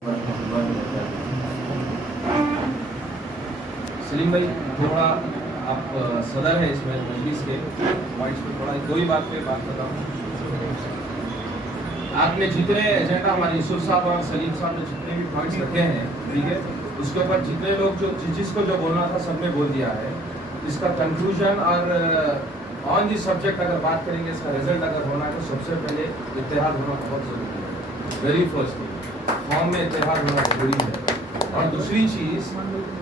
सलीम भाई, थोड़ा आप सदर है इसमें मजलिस के पॉइंट्स पे थोड़ा दो ही बात पे बात बताऊँ। आपने जितने एजेंडा हमारे यूसुफ साहब और सलीम साहब ने जितने भी पॉइंट्स रखे हैं, ठीक है, उसके ऊपर जितने लोग जो जिसको जो बोलना था सबने बोल दिया है। इसका कंक्लूजन और ऑन दी सब्जेक्ट अगर बात करेंगे, इसका रिजल्ट अगर होना है तो सबसे पहले इत्तेहाद होना बहुत ज़रूरी है। वेरी फर्स्ट कौम में इत्तेहाद होना ज़रूरी है। और दूसरी चीज़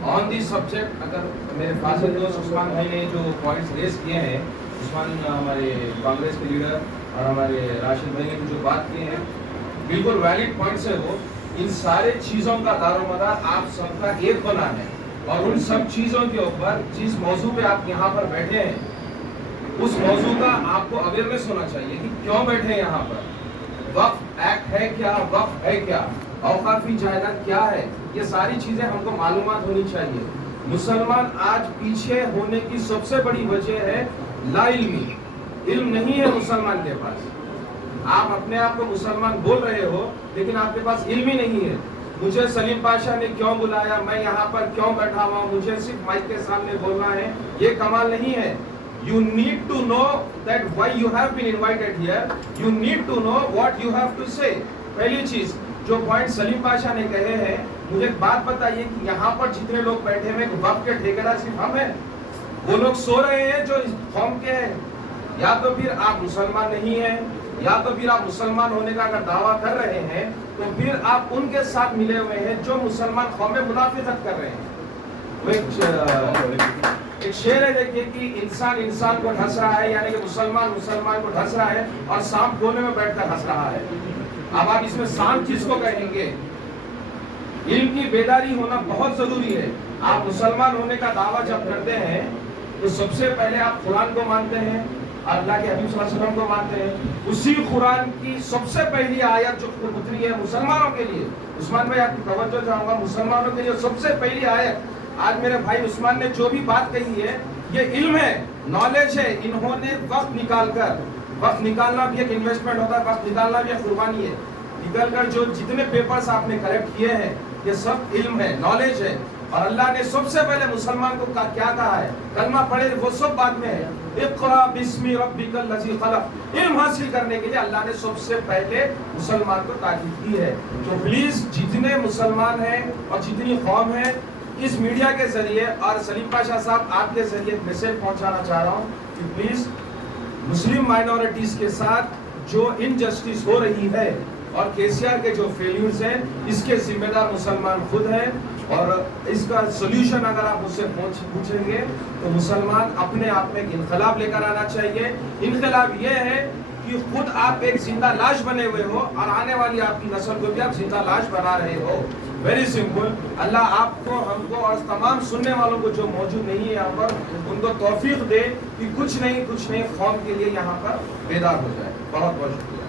ऑन दी सब्जेक्ट, अगर मेरे फाजिल दोस्त उस्मान भाई ने जो पॉइंट्स रेस किए हैं, उस्मान हमारे कांग्रेस के लीडर और हमारे राशिद भाई ने जो बात की है, बिल्कुल वैलिड पॉइंट्स है वो। इन सारे चीज़ों का दारोमदार आप सबका एक होना है और उन सब चीज़ों के ऊपर जिस मौजू पे आप यहाँ पर बैठे हैं, उस मौजू का आपको अवेयरनेस होना चाहिए कि क्यों बैठे हैं यहाँ पर। वक्फ एक्ट है क्या, वक्फ है क्या, औकाफी जायदाद क्या है, ये सारी चीज़ें हमको मालूमात होनी चाहिए। मुसलमान आज पीछे होने की सबसे बड़ी वजह है ला इल्मी, इल्म नहीं है मुसलमान के पास। आप अपने आप को मुसलमान बोल रहे हो लेकिन आपके पास इल्म ही नहीं है। मुझे सलीम पाशा ने क्यों बुलाया, मैं यहाँ पर क्यों बैठा हुआ, मुझे सिर्फ माइक के सामने बोलना है, ये कमाल नहीं है। You need to know that why you have been invited here. You need to know what you have to say. पहली चीज जो पॉइंट सलीम पाशा ने कहे हैं, मुझे एक बात बताइए कि यहाँ पर जितने लोग बैठे हैं वक्त के ठेकेदार सिर्फ हम हैं। वो लोग सो रहे हैं जो इस कौम के हैं। या तो फिर आप मुसलमान नहीं हैं, या तो फिर आप मुसलमान होने का अगर दावा कर रहे हैं तो फिर आप उनके साथ मिले हुए हैं जो मुसलमान कौम में मुनाफिकत कर रहे हैं। एक शेर है, देखिए कि इंसान इंसान को ढस रहा है, यानी कि मुसलमान मुसलमान को ढस रहा है और सांप कोने में बैठकर हंस रहा है। अब आप इसमें सांप किसको कहेंगे? इल्म की बेदारी होना बहुत जरूरी है। आप मुसलमान होने का दावा जब करते हैं तो सबसे पहले आप कुरान को मानते हैं, अल्लाह के हबीब सल्लल्लाहु अलैहि वसल्लम को मानते हैं। उसी कुरान की सबसे पहली आयत जो उतरी है मुसलमानों के लिए, उस्मान भाई आपकी तवज्जो चाहूंगा, मुसलमानों के लिए सबसे पहली आयत, आज मेरे भाई उस्मान ने जो भी बात कही है ये इल्म है, नॉलेज है। इन्होंने वक्त निकालकर, वक्त निकालना भी एक इन्वेस्टमेंट होता है, वक्त निकालना भी एक कुर्बानी है, निकलकर जो जितने पेपर्स आपने कलेक्ट किए हैं ये सब इल्म है, नॉलेज है। और अल्लाह ने सबसे पहले मुसलमान को क्या कहा है? कलमा पढ़े वो सब बाद में है। इक़रा बिस्मि रब्बिकल लज़ी खलक़। इल्म हासिल करने के लिए अल्लाह ने सबसे पहले मुसलमान को ताकीद की है। तो प्लीज जितने मुसलमान हैं और जितनी कौम है, इस मीडिया के जरिए और सलीम पाशा साहब आपके जरिए मैसेज पहुंचाना चाह रहा हूं कि प्लीज मुस्लिम माइनॉरिटीज के साथ जो इनजस्टिस हो रही है और केसीआर के जो फेल्यूर्स हैं, इसके जिम्मेदार मुसलमान खुद हैं। और इसका सोल्यूशन अगर आप उससे पूछेंगे तो मुसलमान अपने आप में इनकलाब लेकर आना चाहिए। इनकलाब ये है कि खुद आप एक जिंदा लाश बने हुए हो और आने वाली आपकी नस्ल को भी आप जिंदा लाश बना रहे हो। Very simple. अल्लाह आपको, हमको और तमाम सुनने वालों को जो मौजूद नहीं है यहाँ पर, उनको तौफीक दे कि कुछ नहीं कौम के लिए यहाँ पर बेदार हो जाए। बहुत बहुत शुक्रिया।